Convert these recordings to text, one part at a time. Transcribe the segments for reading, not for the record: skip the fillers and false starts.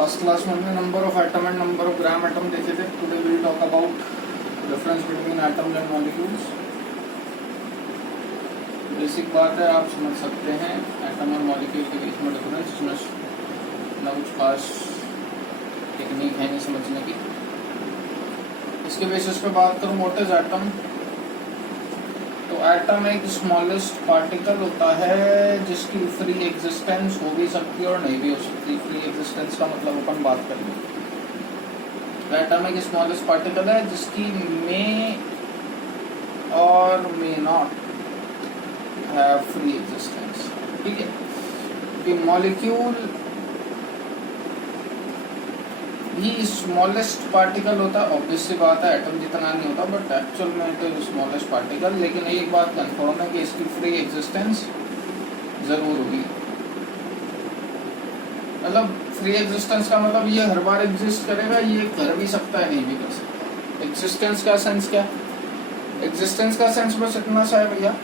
Last class में हमने number of atom and number of gram atom देखे थे. Today we will talk about difference between atoms and molecules. Basic बात है, आप समझ सकते हैं एटम और मॉलिक्यूल के बीच में डिफरेंस. इसमें ना कुछ खास टेक्निक है नहीं समझने की. इसके बेसिस पे बात करूँ व्हाट इज एटम. तो एटम एक स्मॉलेस्ट पार्टिकल होता है जिसकी फ्री एग्जिस्टेंस हो भी सकती है और नहीं भी हो सकती. फ्री एग्जिस्टेंस का मतलब अपन बात करेंगे. एटम एक स्मॉलेस्ट पार्टिकल है जिसकी मे और may not have free existence. ठीक है. कि मॉलिक्यूल भी स्मॉलेस्ट पार्टिकल होता है. ऑब्वियस सी बात है एटम जितना नहीं होता, बट एक्चुअल में इट इज स्मॉलेस्ट पार्टिकल. लेकिन एक बात कंफर्म है कि इसकी फ्री एग्जिस्टेंस जरूर होगी. मतलब फ्री एग्जिस्टेंस का मतलब ये हर बार एग्जिस्ट करेगा, ये कर भी सकता है नहीं भी कर सकता. एग्जिस्टेंस का सेंस क्या. एग्जिस्टेंस का सेंस बस इतना सा है भैया,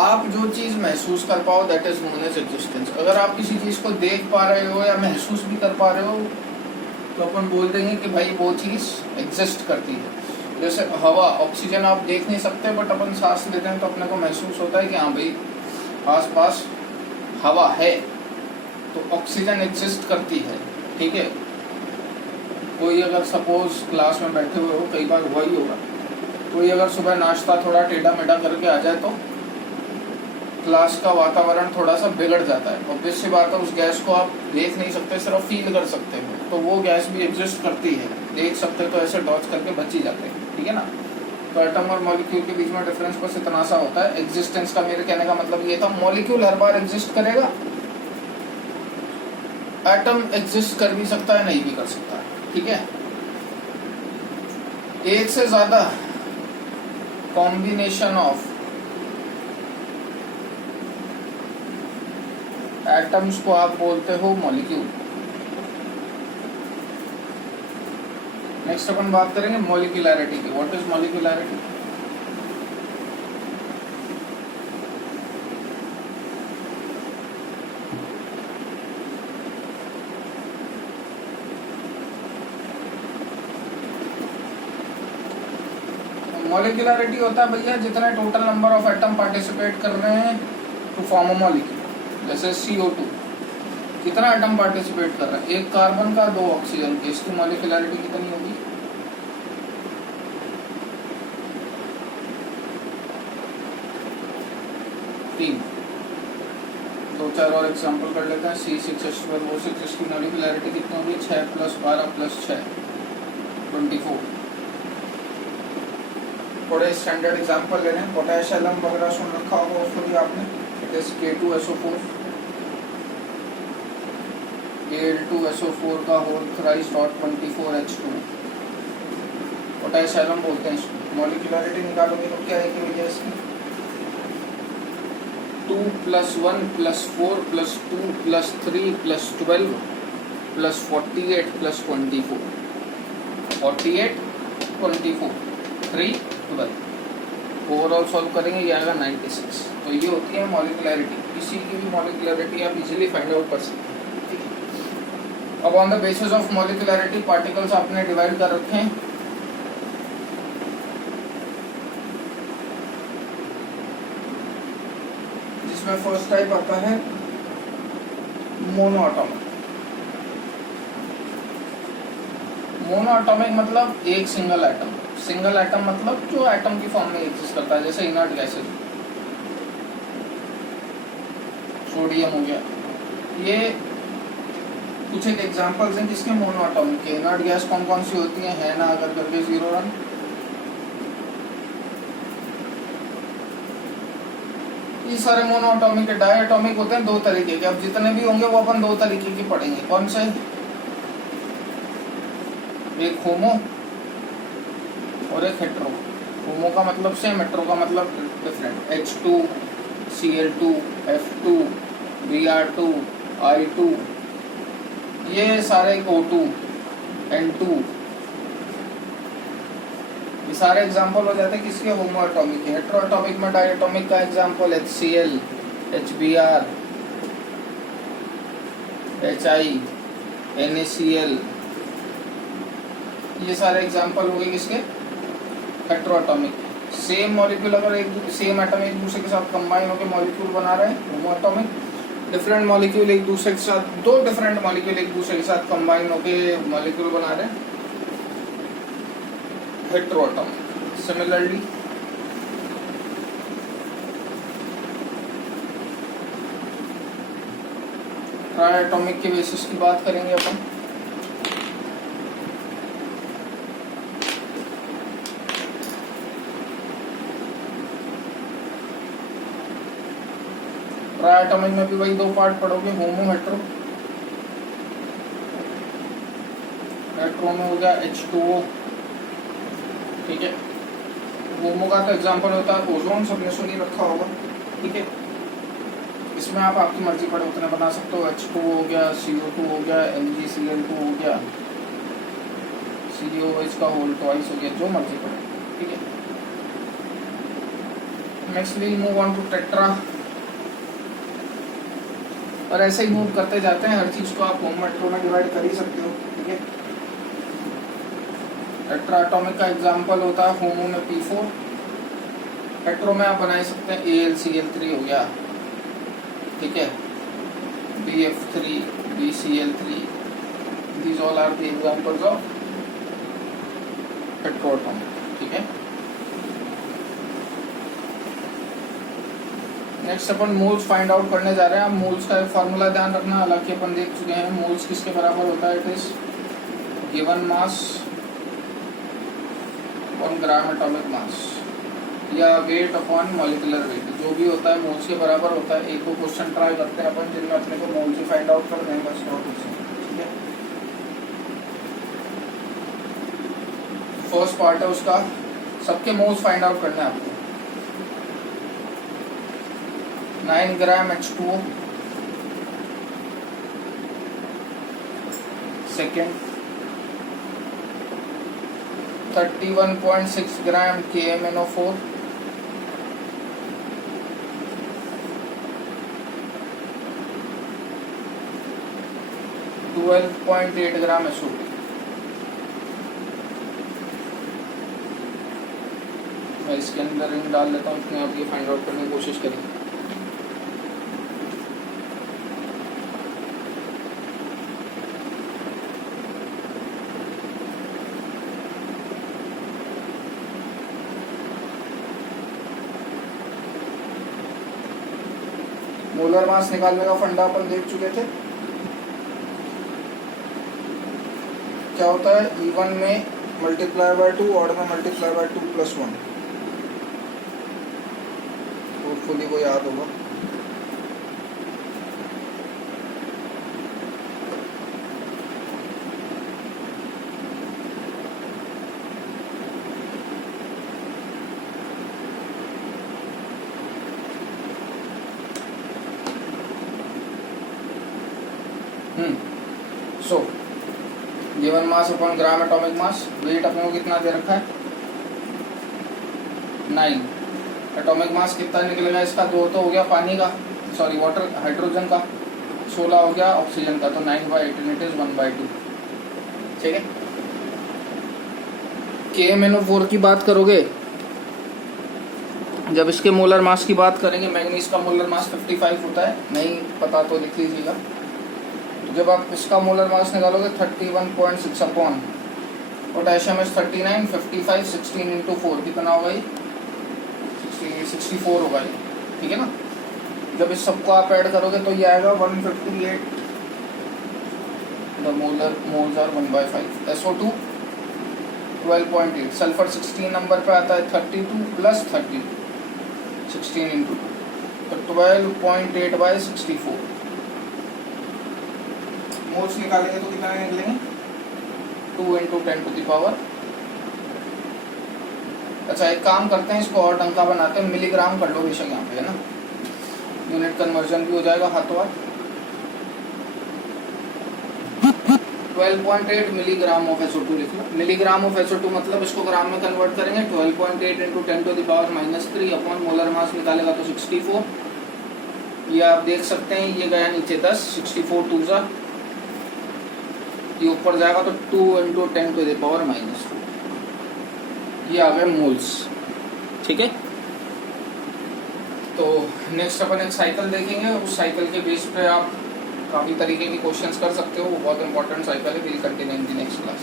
आप जो चीज महसूस कर पाओ that is known as existence. अगर आप किसी चीज को देख पा रहे हो या महसूस भी कर पा रहे हो तो अपन बोल देंगे कि भाई वो चीज एग्जिस्ट करती है. जैसे हवा, ऑक्सीजन आप देख नहीं सकते बट अपन सांस लेते हैं तो अपने को महसूस होता है कि हाँ भाई आस पास हवा है, तो ऑक्सीजन एग्जिस्ट करती है. ठीक है. कोई अगर सपोज क्लास में बैठे हुए हो, कई बार हुआ ही होगा, कोई अगर सुबह नाश्ता थोड़ा टेढ़ा मेढ़ा करके आ जाए तो क्लास का वातावरण थोड़ा सा बिगड़ जाता है. ऑब्वियस सी बात है उस गैस को आप देख नहीं सकते, सिर्फ फील कर सकते हो. तो वो गैस भी एग्जिस्ट करती है. देख सकते तो ऐसे डॉच करके बच ही जाते हैं. ठीक है ना. तो एटम और मॉलिक्यूल के बीच में डिफरेंस बस इतना सा होता है. एग्जिस्टेंस का मेरे कहने का मतलब ये था, मॉलिक्यूल हर बार एग्जिस्ट करेगा, एटम एग्जिस्ट कर भी सकता है नहीं भी कर सकता है. ठीक है. एक से ज्यादा कॉम्बिनेशन ऑफ एटम्स को आप बोलते हो मॉलिक्यूल. नेक्स्ट अपन बात करेंगे मॉलिक्यूलैरिटी की. What is मॉलिक्यूलैरिटी. मॉलिक्यूलैरिटी होता है भैया जितने total number of atom participate कर रहे हैं टू फॉर्म अ मॉलिक्यूल. जैसे CO2 कितना एटम पार्टिसिपेट कर रहा है, एक कार्बन का, दो ऑक्सीजन के, इसकी मॉलिक्यूलैरिटी कितनी होगी. तीन. दो चार और एग्जांपल कर लेते हैं. C6H12O6, इसकी मॉलिक्यूलैरिटी कितनी होगी, 6 + 12 + 6 24. थोड़े स्टैंडर्ड एग्जांपल ले रहे हैं. पोटेश एलम वगैरह सुन रखा होगा उसको भी आपने. इट इज K2SO4, Al2SO4 का whole thrice dot 24H2. Potash alum बोलते हैं इसको. मॉलिक्यूलैरिटी निकालोगे तो क्या है कि भैया इसकी 2 + 1 + 4 + 2 + 3 + 12 + 48 + 24. 48 24 3 12. ओवरऑल सॉल्व करेंगे ये आएगा 96. तो ये होती है मॉलिक्यूलैरिटी. किसी की भी मॉलिक्यूलैरिटी आप इजीली फाइंड आउट कर सकते हैं. अब on the basis of molecularity particles आपने डिवाइड कर रखे हैं. जिसमें फर्स्ट टाइप आता है मोनोएटॉमिक. मोनोएटॉमिक मतलब एक सिंगल एटम. सिंगल एटम मतलब जो एटम की फॉर्म में एग्जिस्ट करता है. जैसे इनर्ट गैसेज, सोडियम हो गया. ये कुछ एक एग्जांपल्स हैं जिसके मोनोएटॉमिक के. इनर्ट गैस कौन कौन सी होती है ना, अगर करके 0 रन. ये सारे मोनोएटॉमिक के. डायएटॉमिक होते हैं दो तरीके के. अब जितने भी होंगे वो अपन दो तरीके के पढ़ेंगे. कौन से. एक होमो और एक हेट्रो. होमो का मतलब सेम, हेट्रो का मतलब different. H2 Cl2 F2 Br2 I2, ये सारे O2 N2, ये सारे एग्जांपल हो जाते हैं किसके, होमोएटॉमिक के. हेट्रोएटॉमिक में डायएटॉमिक का example HCl, HBr, HI, NaCl, ये सारे एग्जांपल हो गए किसके, हेटेरोएटॉमिक। सेम मॉलिक्यूल अगर एक सेम एटम एक दूसरे के साथ कंबाइन होकर मॉलिक्यूल बना रहे हैं होमोएटॉमिक, डिफरेंट मॉलिक्यूल एक दूसरे के साथ, दो डिफरेंट मॉलिक्यूल एक दूसरे के साथ कंबाइन होकर मॉलिक्यूल बना रहे हैं हेटेरोएटॉमिक। सिमिलरली ट्राइएटॉमिक के बेसिस की बात करेंगे अपन। ट्राइएटॉमिक में भी वही दो पार्ट पढ़ोगे, होमो हेटेरो। हेटेरो में हो गया H2O, ठीक है। होमो का तो एग्जांपल होता है ओजोन, सबने सुनी रखा होगा, ठीक है। इसमें आप आपकी मर्जी पड़े उतने बना सकते हो। H2 हो गया, CO2 हो गया, MgCl2 हो गया, COH का होल ट्वाइस हो गया, जो मर्जी पड़े, ठीक है। Next we move on to tetra, और ऐसे ही मूव करते जाते हैं। हर चीज को आप होमो हेटेरो में डिवाइड कर ही सकते हो, ठीक है। टेट्राएटॉमिक का एग्जांपल होता है होमो में P4, हेटेरो में आप बना सकते हैं AlCl3 हो गया, ठीक है, BF3, BCl3, these all are the examples of heteroatomic, ठीक है। नेक्स्ट अपन मोल्स फाइंड आउट करने जा रहे हैं। मोल्स का एक फार्मूला ध्यान रखना, हालांकि अपन देख चुके हैं। मोल्स किसके बराबर होता है, it is given mass on gram atomic मास या वेट अपॉन मॉलिक्यूलर वेट, जो भी होता है मोल्स के बराबर होता है। एक दो क्वेश्चन ट्राई करते हैं अपन जिनमें अपने को मोल्स ही फाइंड आउट कर देंगे, बस और कुछ नहीं, ठीक है। फर्स्ट पार्ट है उसका, सबके मोल्स फाइंड आउट करने हैं आपको। 9 ग्राम H2O, सेकेंड 31.6 ग्राम KMnO4, $12.8 ग्राम SO2। मैं इसके अंदर रिंग डाल लेता हूँ, इसमें आप ये फाइंड आउट करने की कोशिश करें। मोलर मास निकालने का फंडा अपन देख चुके थे। क्या होता है, इवन में मल्टीप्लाई बाय 2, ऑड में मल्टीप्लाई बाय 2+1। होपफुली को याद होगा। So given mass upon gram atomic mass, weight अपने को कितना दे रखा है 9, एटॉमिक मास कितना निकलेगा इसका, 2 तो हो गया पानी का, सॉरी वाटर हाइड्रोजन का, 16 हो गया ऑक्सीजन का, तो 9/8 इट इज 1/2, ठीक है। KMnO4 की बात करोगे, जब इसके मोलर मास की बात करेंगे, मैंगनीज का मोलर मास 55 होता है, नहीं पता तो लिख लीजिएगा। जब आप इसका मोलर मास निकालोगे 31.6 अपॉन पोटेशियम इज 39, 55, 16 इंटू 4 कितना होगा ये 64 होगा ये, ठीक है ना। जब इस सबको आप ऐड करोगे तो ये आएगा 158, the moles are 1/5। SO2 12.8, sulphur 16 number पे आता है, 32 प्लस 32, 16 इंटू 2, तो 12.8/64 मोल्स निकालेंगे तो कितना निकलेंगे 2 × 10⁻। अच्छा एक काम करते हैं, इसको और टंका बनाते हैं, मिलीग्राम कर लो बेशक यहाँ पे, है ना, यूनिट कन्वर्जन भी हो जाएगा हाथों हाथ। 12.8 मिलीग्राम ऑफ SO2 लिख लो। मिलीग्राम ऑफ SO2 मतलब इसको ग्राम में कन्वर्ट करेंगे, 12.8 × 10⁻³ अपॉन मोलर मास निकालेगा तो 64। ये आप देख सकते हैं, ये गया नीचे 10, 64 2 जा ये ऊपर जाएगा तो 2 × 10⁻⁻², ये आ गए मोल्स। ठीक है, तो नेक्स्ट अपन एक साइकिल देखेंगे, उस साइकिल के बेस पे आप काफ़ी तरीके के क्वेश्चंस कर सकते हो, वो बहुत इंपॉर्टेंट साइकिल है। Will continue in the next class.